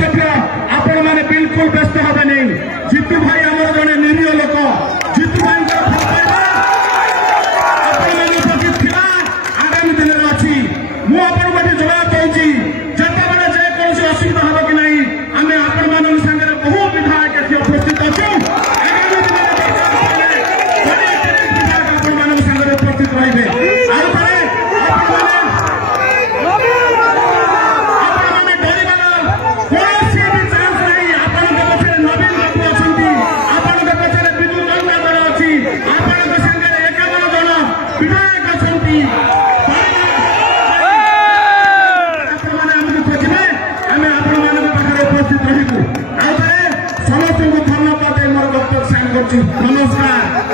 सभ्य आपण मैंने बिल्कुल व्यस्त हे नहीं। जितु भाई आम जड़े निरीह लोक जितु भाई आगामी दिन में अच्छी मुझे जवाब दूसरी जिते बड़े जेकोसी असुविधा हम कि नहीं आम आपण मान सागर बहु विधायक ये उपस्थित अच्छु आगामी दिन विधायक आपण मान सागर उपस्थित रही नमस्कार।